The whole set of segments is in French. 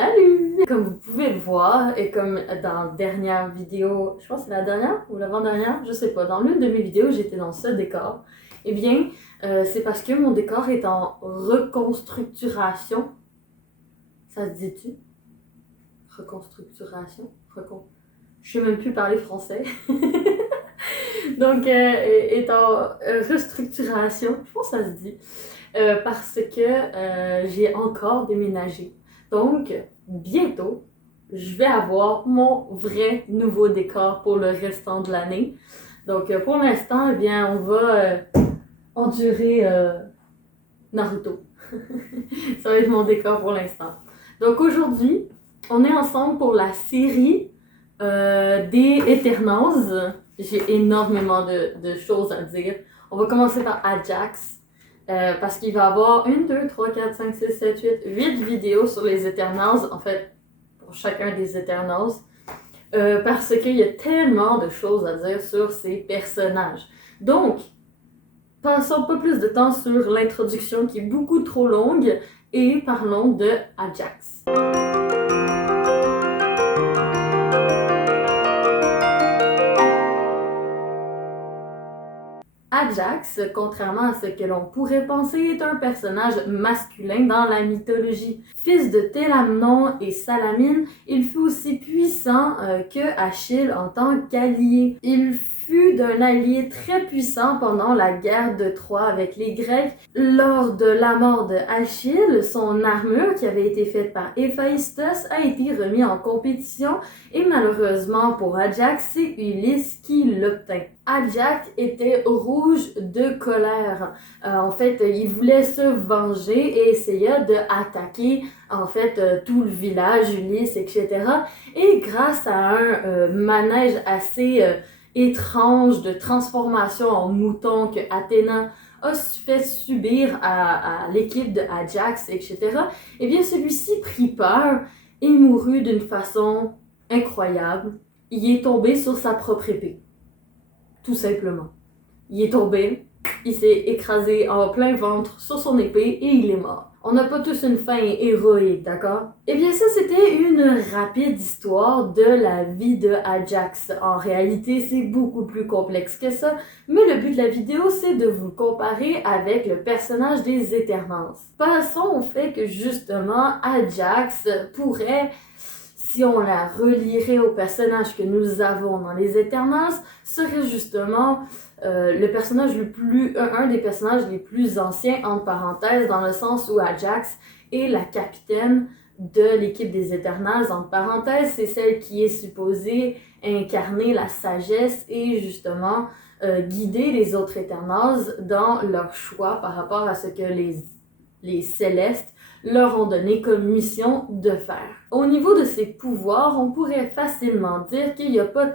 Salut! Comme vous pouvez le voir, et comme dans la dernière vidéo, je pense que c'est la dernière ou l'avant-dernière, je sais pas, dans l'une de mes vidéos, j'étais dans ce décor. Eh bien, c'est parce que mon décor est en reconstructuration. Ça se dit-tu? Reconstructuration? Je sais même plus parler français. Donc, est en restructuration, je pense que ça se dit, parce que j'ai encore déménagé. Donc, bientôt, je vais avoir mon vrai nouveau décor pour le restant de l'année. Donc, pour l'instant, eh bien, on va endurer Naruto. Ça va être mon décor pour l'instant. Donc, aujourd'hui, on est ensemble pour la série des Eternals. J'ai énormément de choses à dire. On va commencer par Ajax. Parce qu'il va y avoir 1, 2, 3, 4, 5, 6, 7, 8 vidéos sur les Eternals, en fait, pour chacun des Eternals, parce qu'il y a tellement de choses à dire sur ces personnages. Donc, passons pas plus de temps sur l'introduction qui est beaucoup trop longue et parlons de Ajax. Ajax, contrairement à ce que l'on pourrait penser, est un personnage masculin dans la mythologie. Fils de Télamnon et Salamine, il fut aussi puissant que Achille en tant qu'allié. Il fut d'un allié très puissant pendant la guerre de Troie avec les Grecs. Lors de la mort de Achille, son armure, qui avait été faite par Héphaïstos, a été remise en compétition et malheureusement pour Ajax, c'est Ulysse qui l'obtint. Ajax était rouge de colère. En fait, il voulait se venger et essaya d'attaquer tout le village, Ulysse, etc. Et grâce à un manège assez étrange de transformation en mouton que Athéna a fait subir à l'équipe de Ajax, etc., eh bien celui-ci prit peur et mourut d'une façon incroyable. Il est tombé sur sa propre épée. Tout simplement. Il est tombé, il s'est écrasé en plein ventre sur son épée et il est mort. On n'a pas tous une fin héroïque, d'accord? Eh bien ça, c'était une rapide histoire de la vie de Ajax. En réalité, c'est beaucoup plus complexe que ça, mais le but de la vidéo, c'est de vous comparer avec le personnage des Eternals. Passons au fait que justement, Ajax pourrait, si on la relierait au personnage que nous avons dans les Eternals, serait justement le personnage un des personnages les plus anciens, entre parenthèses, dans le sens où Ajax est la capitaine de l'équipe des Eternals, entre parenthèses, c'est celle qui est supposée incarner la sagesse et justement guider les autres Eternals dans leur choix par rapport à ce que les Célestes leur ont donné comme mission de faire. Au niveau de ses pouvoirs, on pourrait facilement dire qu'il n'y a pas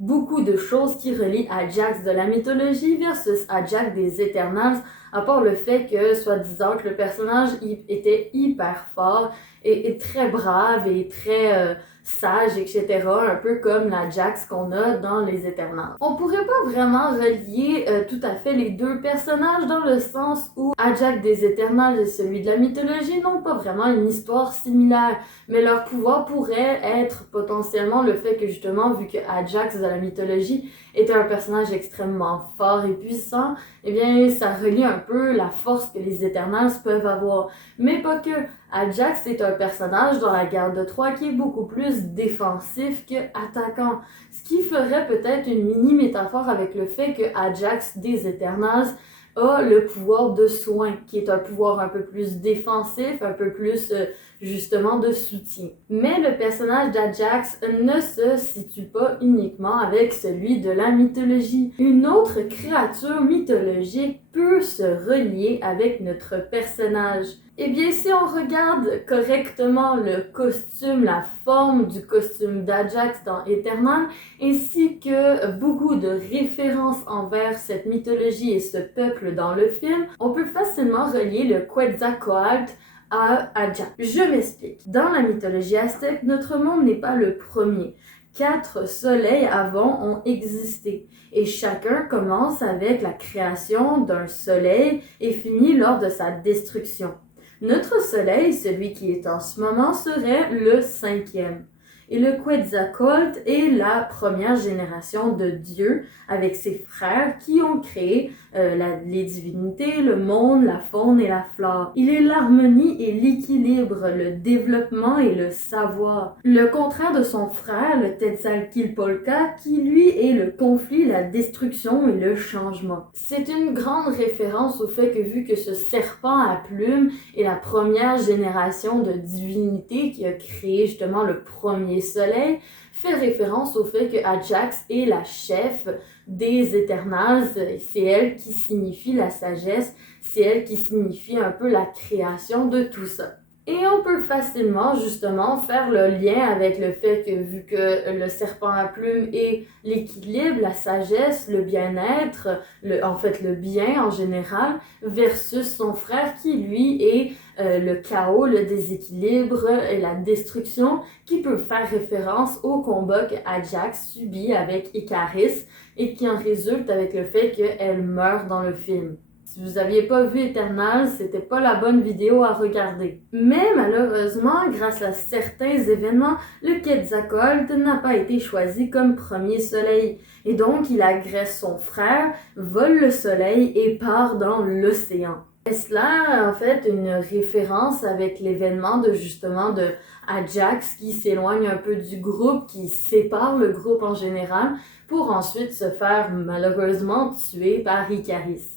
beaucoup de choses qui relient Ajax de la mythologie versus Ajax des Eternals, à part le fait que, soi-disant, que le personnage était hyper fort et très brave et très sage, etc., un peu comme l'Ajax qu'on a dans les Eternals. On pourrait pas vraiment relier tout à fait les deux personnages dans le sens où Ajax des Eternals et celui de la mythologie n'ont pas vraiment une histoire similaire, mais leur pouvoir pourrait être potentiellement le fait que justement, vu que Ajax de la mythologie était un personnage extrêmement fort et puissant, eh bien ça relie un peu la force que les Eternals peuvent avoir. Mais pas que. Ajax est un personnage dans la guerre de Troie qui est beaucoup plus défensif que attaquant. Ce qui ferait peut-être une mini métaphore avec le fait que Ajax des Eternals a le pouvoir de soin, qui est un pouvoir un peu plus défensif, un peu plus justement de soutien. Mais le personnage d'Ajax ne se situe pas uniquement avec celui de la mythologie. Une autre créature mythologique peut se relier avec notre personnage. Eh bien, si on regarde correctement le costume, la forme du costume d'Ajax dans Eternal, ainsi que beaucoup de références envers cette mythologie et ce peuple dans le film, on peut facilement relier le Quetzalcoatl à Ajax. Je m'explique. Dans la mythologie aztèque, notre monde n'est pas le premier. 4 soleils avant ont existé et chacun commence avec la création d'un soleil et finit lors de sa destruction. Notre soleil, celui qui est en ce moment, serait le cinquième. Et le Quetzalcoatl est la première génération de Dieu avec ses frères qui ont créé les divinités, le monde, la faune et la flore. Il est l'harmonie et l'équilibre, le développement et le savoir. Le contraire de son frère, le Quetzalcoatl, qui lui est le conflit, la destruction et le changement. C'est une grande référence au fait que vu que ce serpent à plumes est la première génération de divinités qui a créé justement le premier soleil, fait référence au fait que Ajax est la chef des Eternals, c'est elle qui signifie la sagesse, c'est elle qui signifie un peu la création de tout ça. Et on peut facilement justement faire le lien avec le fait que vu que le serpent à plumes est l'équilibre, la sagesse, le bien-être, en fait le bien en général, versus son frère qui lui est le chaos, le déséquilibre et la destruction, qui peut faire référence au combat que Ajax subit avec Icaris et qui en résulte avec le fait qu'elle meurt dans le film. Si vous n'aviez pas vu Eternals, c'était pas la bonne vidéo à regarder. Mais malheureusement, grâce à certains événements, le Quetzalcoatl n'a pas été choisi comme premier soleil. Et donc, il agresse son frère, vole le soleil et part dans l'océan. Est-ce là, en fait, une référence avec l'événement de justement de Ajax qui s'éloigne un peu du groupe, qui sépare le groupe en général, pour ensuite se faire malheureusement tuer par Icaris.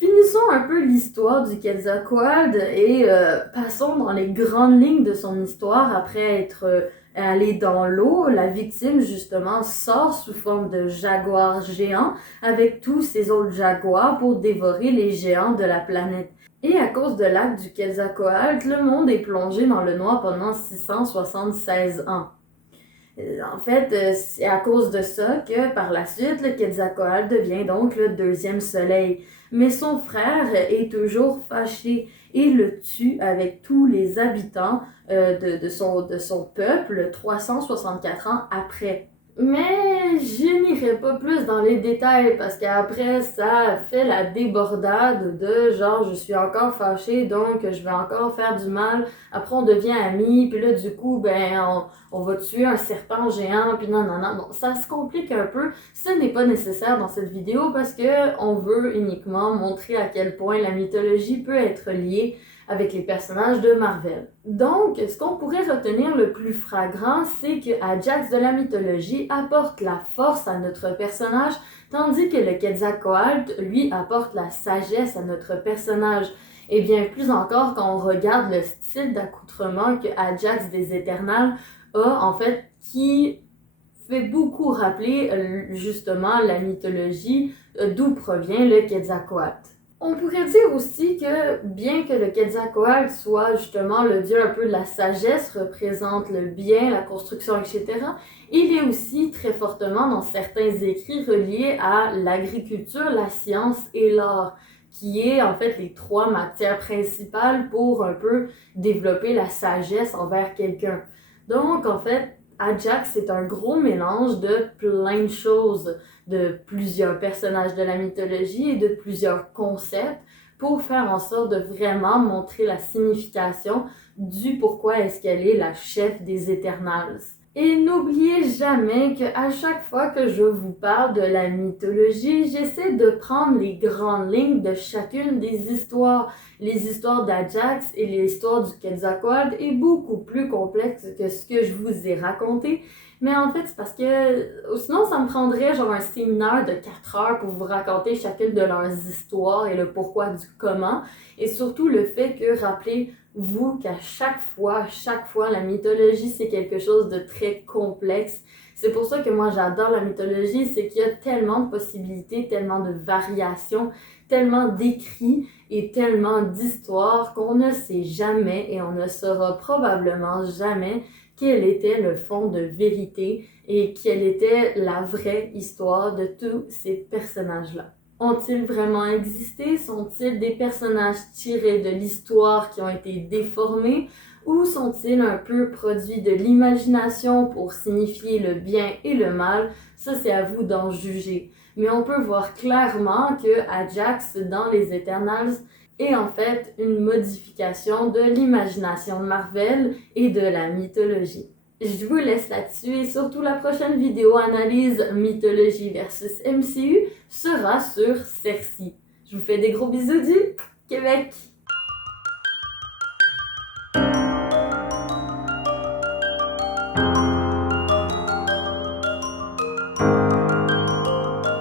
Finissons un peu l'histoire du Quetzalcoatl et passons dans les grandes lignes de son histoire après être allé dans l'eau. La victime, justement, sort sous forme de jaguar géant avec tous ses autres jaguars pour dévorer les géants de la planète. Et à cause de l'acte du Quetzalcoatl, le monde est plongé dans le noir pendant 676 ans. En fait, c'est à cause de ça que par la suite, le Quetzalcoatl devient donc le deuxième soleil. Mais son frère est toujours fâché et le tue avec tous les habitants de son peuple 364 ans après. Mais je n'irai pas plus dans les détails parce qu'après ça fait la débordade de genre je suis encore fâchée donc je vais encore faire du mal. Après on devient amis puis là du coup on va tuer un serpent géant puis non. Bon, ça se complique un peu. Ce n'est pas nécessaire dans cette vidéo parce que on veut uniquement montrer à quel point la mythologie peut être liée avec les personnages de Marvel. Donc, ce qu'on pourrait retenir le plus flagrant, c'est que Ajax de la mythologie apporte la force à notre personnage, tandis que le Quetzalcoatl, lui, apporte la sagesse à notre personnage. Et bien plus encore quand on regarde le style d'accoutrement que Ajax des Eternals a, en fait, qui fait beaucoup rappeler justement la mythologie d'où provient le Quetzalcoatl. On pourrait dire aussi que, bien que le Quetzalcoatl soit justement le dieu un peu de la sagesse, représente le bien, la construction, etc., il est aussi très fortement dans certains écrits reliés à l'agriculture, la science et l'art, qui est en fait les trois matières principales pour un peu développer la sagesse envers quelqu'un. Donc, en fait, Ajax, c'est un gros mélange de plein de choses, de plusieurs personnages de la mythologie et de plusieurs concepts pour faire en sorte de vraiment montrer la signification du pourquoi est-ce qu'elle est la chef des Eternals. Et n'oubliez jamais qu'à chaque fois que je vous parle de la mythologie, j'essaie de prendre les grandes lignes de chacune des histoires. Les histoires d'Ajax et l'histoire du Quetzalcoatl est beaucoup plus complexe que ce que je vous ai raconté. Mais en fait, c'est parce que sinon, ça me prendrait genre un séminaire de 4 heures pour vous raconter chacune de leurs histoires et le pourquoi du comment. Et surtout le fait que, rappelez-vous qu'à chaque fois, la mythologie, c'est quelque chose de très complexe. C'est pour ça que moi, j'adore la mythologie, c'est qu'il y a tellement de possibilités, tellement de variations, tellement d'écrits et tellement d'histoires qu'on ne sait jamais et on ne saura probablement jamais quel était le fond de vérité et quelle était la vraie histoire de tous ces personnages-là. Ont-ils vraiment existé? Sont-ils des personnages tirés de l'histoire qui ont été déformés? Ou sont-ils un peu produits de l'imagination pour signifier le bien et le mal? Ça, c'est à vous d'en juger. Mais on peut voir clairement que Ajax, dans les Eternals, est en fait une modification de l'imagination de Marvel et de la mythologie. Je vous laisse là-dessus et surtout la prochaine vidéo analyse mythologie versus MCU sera sur Cersei. Je vous fais des gros bisous du Québec!